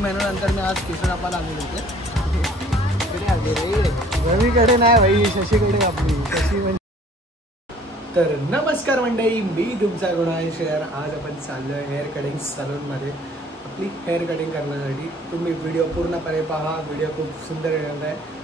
महिन्यानंतर मी आज केस कापायला आलेले होते. रवीकडे नाही भाई, शशीकडे आपली शशी म्हणजे. तर नमस्कार मंडळी, मी तुमचा गुणाय शेअर. आज आपण चाललो आहे हेअर कटिंग सलूनमध्ये आपली हेअर कटिंग करण्यासाठी. तुम्ही व्हिडिओ पूर्णपणे पहा, व्हिडिओ खूप सुंदर येणार आहे.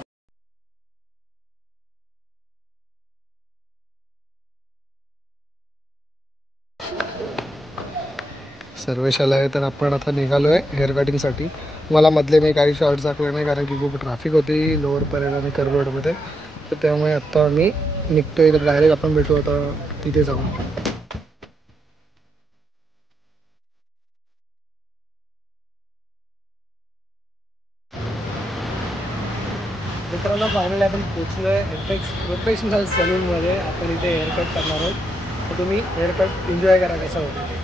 सर्वेशाला आहे तर आपण आता निघालो आहे हेअर कटिंगसाठी. मला मधले मी काही शॉर्ट्स दाखवले नाही कारण की खूप ट्रॅफिक होती लोअरपर्यंत आणि कर रोडमध्ये, तर त्यामुळे आत्ता आम्ही निघतोय. तर डायरेक्ट आपण भेटू आता तिथे जाऊन. मित्रांनो फायनली आपण पोचलो आहे प्रोफेशनल सलूनमध्ये. आपण इथे हेअरकट करणार आहोत, तर तुम्ही हेअरकट एन्जॉय करा कसं होतं.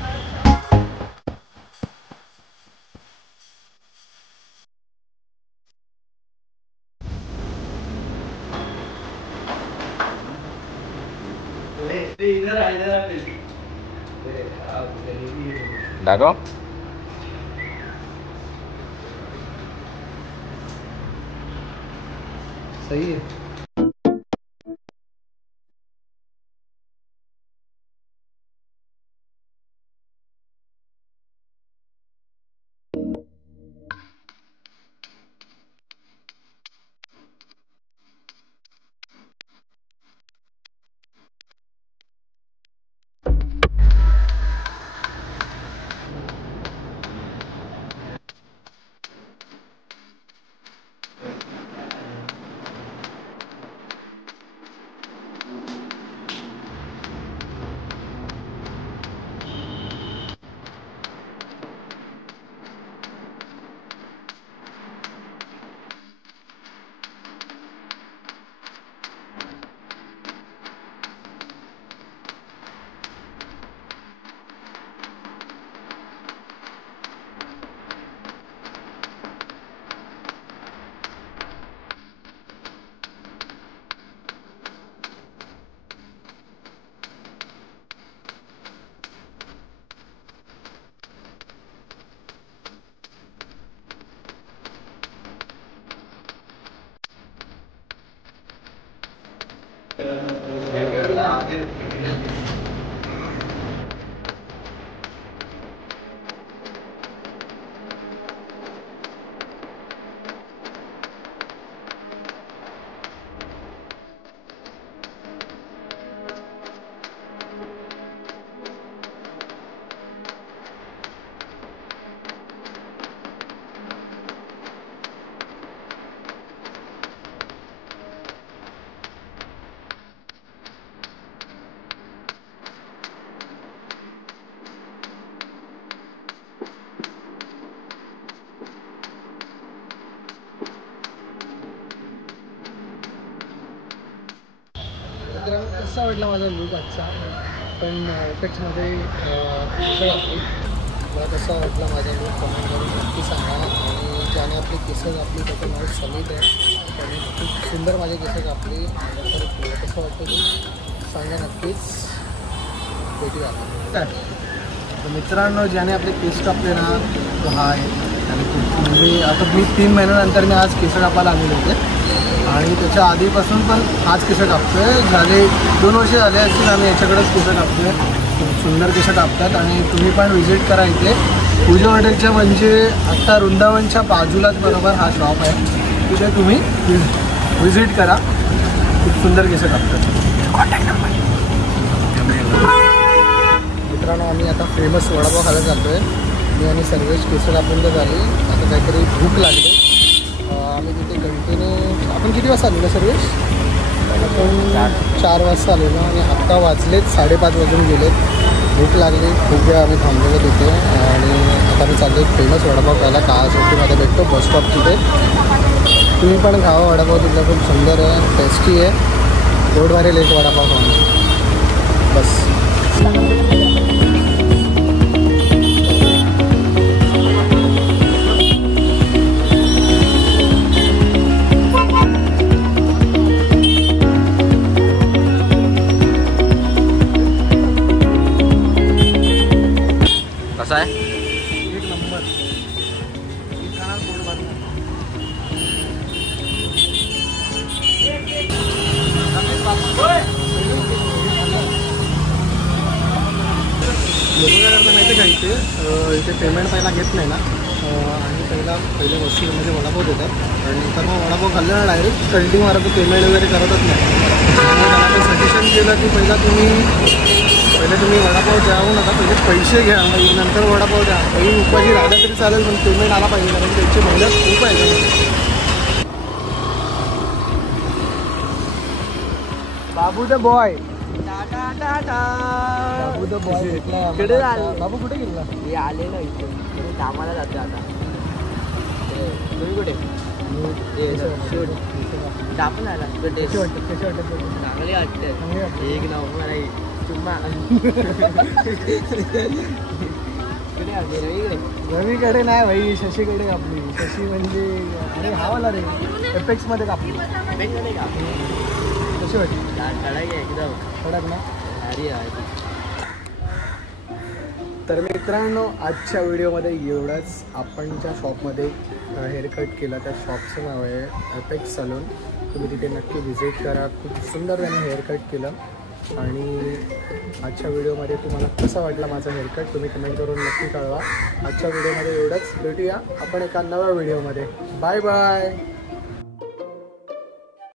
दाखव. सही है. कसा वाटला माझा लुक आजचा. पण इफेक्ट्समध्ये मला कसा वाटला माझा लुक कमेंट करून नक्की सांगा. आणि ज्याने आपली केस कापली त्याचं नाव समित आहे. त्याने खूप सुंदर माझे केस कापली. तर कसं वाटतं ते सांगा नक्कीच. भेटूया. तर मित्रांनो, ज्याने आपले केस कापले ना तो हा आहे. आणि म्हणजे आता मी 3 महिन्यानंतर मी आज केस कापायला आलेले होते आणि त्याच्या आधीपासून पण हाच केस कापतो आहे. झाले 2 वर्ष झाले असतील आम्ही याच्याकडेच केस कापतो आहे. खूप सुंदर केस कापतात आणि तुम्ही पण व्हिजिट करा इथे. पूजा हॉटेलच्या म्हणजे आत्ता वृंदावनच्या बाजूलाच बरोबर हा शॉप आहे. तिथे तुम्ही व्हिजिट करा. खूप सुंदर केस कापतात. Contact number. मित्रांनो, आम्ही आता फेमस वडापाव खायला चालतो आहे. मी आणि सर्वेश केस कापून तर झाली. आता काहीतरी भूक लागली. आम्ही तिथे कंटिन्यू आपण किती वाजता आलेलो सर्वेश? आपण 4 वाजता आलेलो आणि आत्ता वाजलेत 5:30 वाजून गेलेत. भूक लागली. खूप वेळ आम्ही थांबलेलो तिथे आणि आता मी चाललो एक फेमस वडापाव खायला. काळासोबतीमध्ये भेटतो बस स्टॉप तिथे. तुम्ही पण खावा वडापाव. तिथला खूप सुंदर आहे, टेस्टी आहे. रोड भारी एक वडापाव खाऊन बस. कसा आहे? एक नंबर. आहे का इथे पेमेंट पहिला घेत नाही ना आणि पहिले वस्तूमध्ये वडापाव देतात आणि नंतर मग वडापाव खाल्ल्यावर डायरेक्ट कल्टी मारत पेमेंट वगैरे करतच नाही. त्याला सजेशन केलं की पहिले तुम्ही वडापाव द्यावं नका, पहिले पैसे घ्या मग नंतर वडापाव द्या. काही उपाशी राहिलं तरी चालेल पण पेमेंट आला पाहिजे कारण त्यांची मेहनत खूप आहे. Babu the boy Babu the boy भेटला. बाबू कुठे गेला? हे आलेलं इथे कामाला जाते आता. तुम्ही कुठे? आपण आला चांगली वाटते. एक नंबर आहे तुम्हा. रवीकडे नाही भाई, शशीकडे कापली. शशी म्हणजे अरे हा वाला रे एपेक्स मध्ये कापली. कशी वाटली? एकदम कडक ना. अरे तर मित्रांनो आजच्या व्हिडिओमध्ये एवढंच. आपण ज्या शॉपमध्ये हेअरकट केला त्या शॉपचं नाव आहे एपेक्स सलून. तुम्ही तिथे नक्की व्हिजिट करा. खूप सुंदर त्यांनी हेअरकट केलं. आणि आजच्या व्हिडिओमध्ये तुम्हाला कसा वाटला माझा हेअरकट तुम्ही कमेंट करून नक्की कळवा. आजच्या व्हिडिओमध्ये एवढंच. भेटूया आपण एका नव्या व्हिडिओमध्ये. Bye bye.